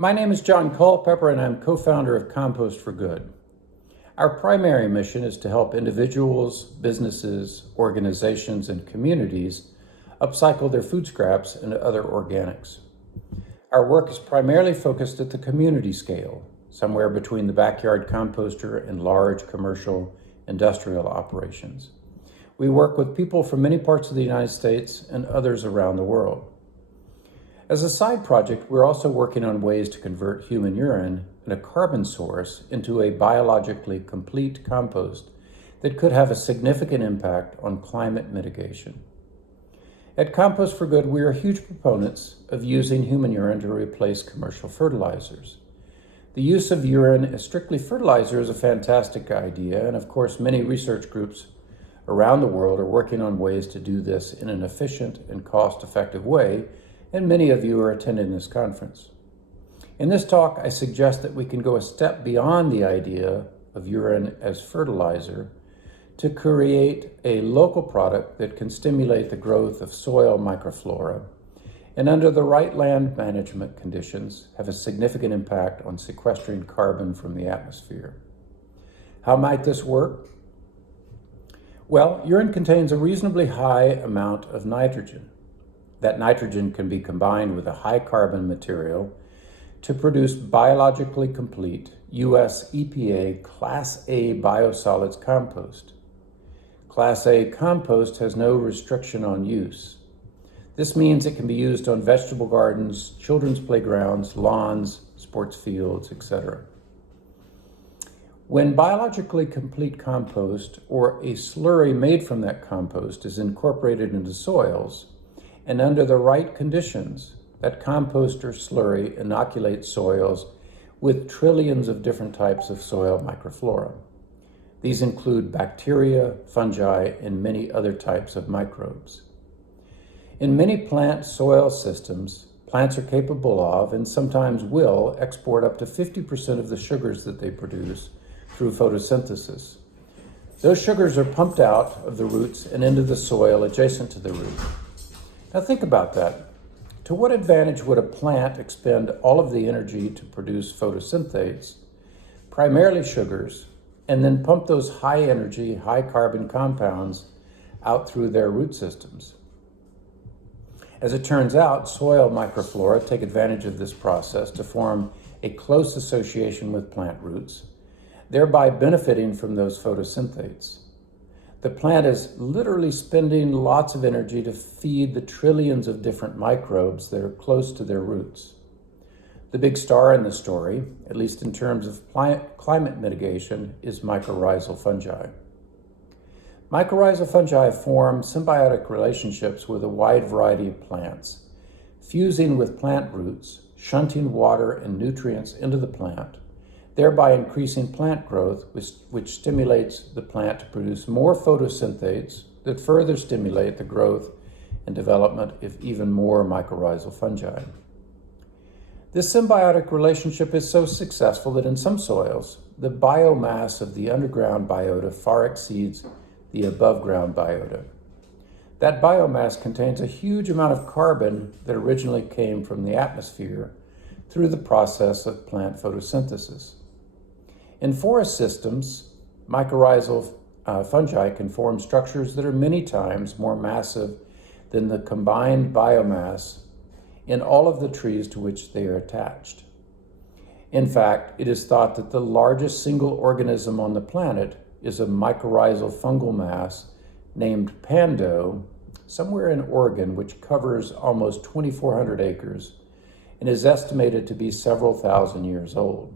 My name is John Culpepper and I'm co-founder of Compost for Good. Our primary mission is to help individuals, businesses, organizations, and communities upcycle their food scraps into other organics. Our work is primarily focused at the community scale, somewhere between the backyard composter and large commercial industrial operations. We work with people from many parts of the United States and others around the world. As a side project, we're also working on ways to convert human urine and a carbon source into a biologically complete compost that could have a significant impact on climate mitigation. At Compost for Good, we are huge proponents of using human urine to replace commercial fertilizers. The use of urine as strictly fertilizer is a fantastic idea, and of course, many research groups around the world are working on ways to do this in an efficient and cost-effective way, and many of you are attending this conference. In this talk, I suggest that we can go a step beyond the idea of urine as fertilizer to create a local product that can stimulate the growth of soil microflora and under the right land management conditions have a significant impact on sequestering carbon from the atmosphere. How might this work? Well, urine contains a reasonably high amount of nitrogen. That nitrogen can be combined with a high carbon material to produce biologically complete US EPA Class A biosolids compost. Class A compost has no restriction on use. This means it can be used on vegetable gardens, children's playgrounds, lawns, sports fields, etc. When biologically complete compost or a slurry made from that compost is incorporated into soils, and under the right conditions, that compost or slurry inoculates soils with trillions of different types of soil microflora. These include bacteria, fungi, and many other types of microbes. In many plant soil systems, plants are capable of, and sometimes will, export up to 50% of the sugars that they produce through photosynthesis. Those sugars are pumped out of the roots and into the soil adjacent to the root. Now think about that. To what advantage would a plant expend all of the energy to produce photosynthase, primarily sugars, and then pump those high energy, high carbon compounds out through their root systems? As it turns out, soil microflora take advantage of this process to form a close association with plant roots, thereby benefiting from those photosynthetes. The plant is literally spending lots of energy to feed the trillions of different microbes that are close to their roots. The big star in the story, at least in terms of climate mitigation, is mycorrhizal fungi. Mycorrhizal fungi form symbiotic relationships with a wide variety of plants, fusing with plant roots, shunting water and nutrients into the plant, thereby increasing plant growth, which stimulates the plant to produce more photosynthetes that further stimulate the growth and development of even more mycorrhizal fungi. This symbiotic relationship is so successful that in some soils, the biomass of the underground biota far exceeds the above-ground biota. That biomass contains a huge amount of carbon that originally came from the atmosphere through the process of plant photosynthesis. In forest systems, mycorrhizal fungi can form structures that are many times more massive than the combined biomass in all of the trees to which they are attached. In fact, it is thought that the largest single organism on the planet is a mycorrhizal fungal mass named Pando, somewhere in Oregon, which covers almost 2,400 acres and is estimated to be several thousand years old.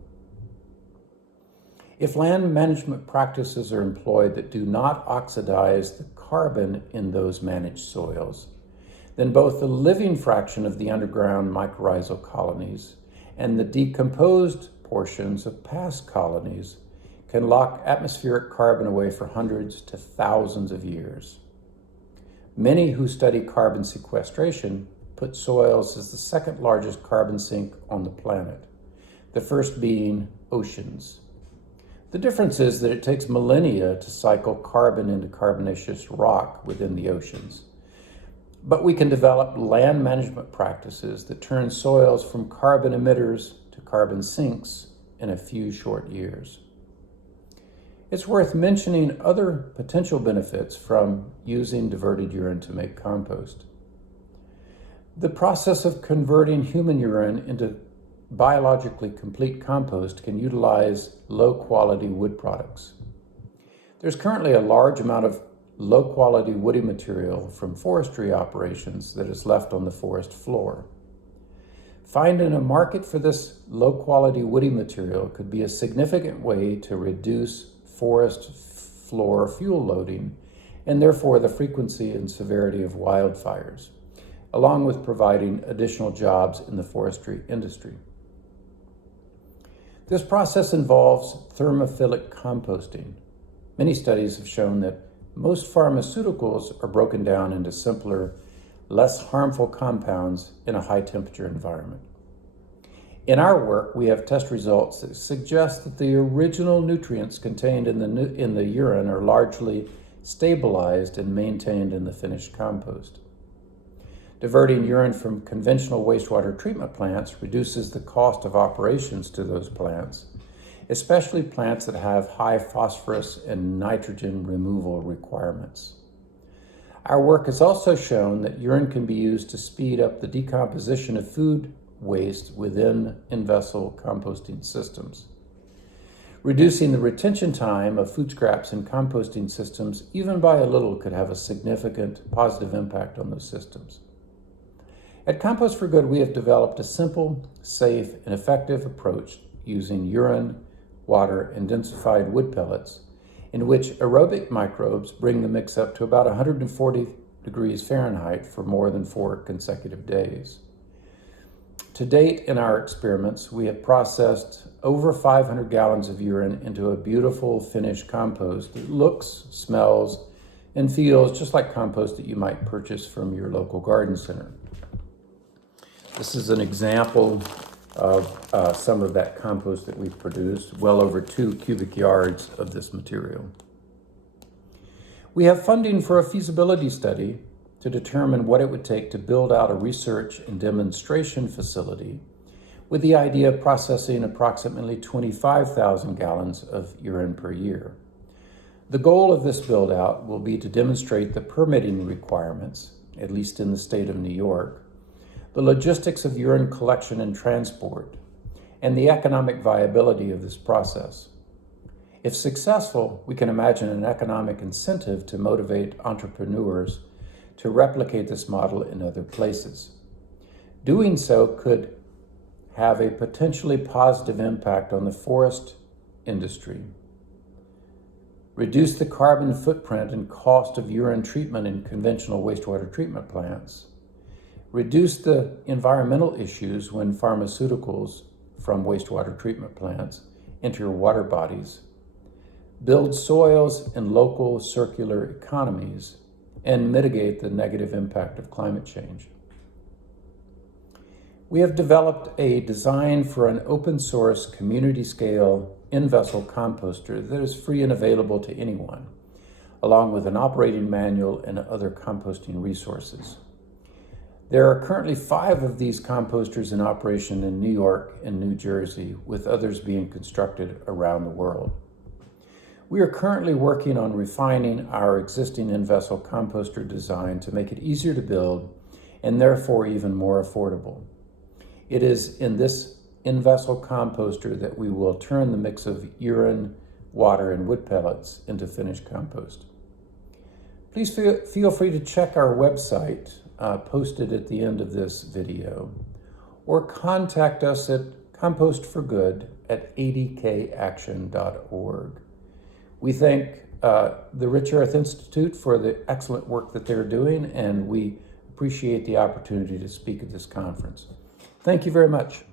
If land management practices are employed that do not oxidize the carbon in those managed soils, then both the living fraction of the underground mycorrhizal colonies and the decomposed portions of past colonies can lock atmospheric carbon away for hundreds to thousands of years. Many who study carbon sequestration put soils as the second largest carbon sink on the planet, the first being oceans. The difference is that it takes millennia to cycle carbon into carbonaceous rock within the oceans. But we can develop land management practices that turn soils from carbon emitters to carbon sinks in a few short years. It's worth mentioning other potential benefits from using diverted urine to make compost. The process of converting human urine into biologically complete compost can utilize low-quality wood products. There's currently a large amount of low-quality woody material from forestry operations that is left on the forest floor. Finding a market for this low-quality woody material could be a significant way to reduce forest floor fuel loading and therefore the frequency and severity of wildfires, along with providing additional jobs in the forestry industry. This process involves thermophilic composting. Many studies have shown that most pharmaceuticals are broken down into simpler, less harmful compounds in a high-temperature environment. In our work, we have test results that suggest that the original nutrients contained in the urine are largely stabilized and maintained in the finished compost. Diverting urine from conventional wastewater treatment plants reduces the cost of operations to those plants, especially plants that have high phosphorus and nitrogen removal requirements. Our work has also shown that urine can be used to speed up the decomposition of food waste within in-vessel composting systems. Reducing the retention time of food scraps in composting systems, even by a little, could have a significant positive impact on those systems. At Compost for Good, we have developed a simple, safe, and effective approach using urine, water, and densified wood pellets, in which aerobic microbes bring the mix up to about 140 degrees Fahrenheit for more than 4 consecutive days. To date, in our experiments, we have processed over 500 gallons of urine into a beautiful finished compost that looks, smells, and feels just like compost that you might purchase from your local garden center. This is an example of some of that compost that we've produced, well over 2 cubic yards of this material. We have funding for a feasibility study to determine what it would take to build out a research and demonstration facility with the idea of processing approximately 25,000 gallons of urine per year. The goal of this build out will be to demonstrate the permitting requirements, at least in the state of New York, the logistics of urine collection and transport, and the economic viability of this process. If successful, we can imagine an economic incentive to motivate entrepreneurs to replicate this model in other places. Doing so could have a potentially positive impact on the forest industry, reduce the carbon footprint and cost of urine treatment in conventional wastewater treatment plants, reduce the environmental issues when pharmaceuticals from wastewater treatment plants enter water bodies, build soils and local circular economies, and mitigate the negative impact of climate change. We have developed a design for an open source community scale in-vessel composter that is free and available to anyone, along with an operating manual and other composting resources. There are currently 5 of these composters in operation in New York and New Jersey, with others being constructed around the world. We are currently working on refining our existing in-vessel composter design to make it easier to build and therefore even more affordable. It is in this in-vessel composter that we will turn the mix of urine, water, and wood pellets into finished compost. Please feel free to check our website posted at the end of this video, or contact us at compostforgood@adkaction.org. We thank the Rich Earth Institute for the excellent work that they're doing, and we appreciate the opportunity to speak at this conference. Thank you very much.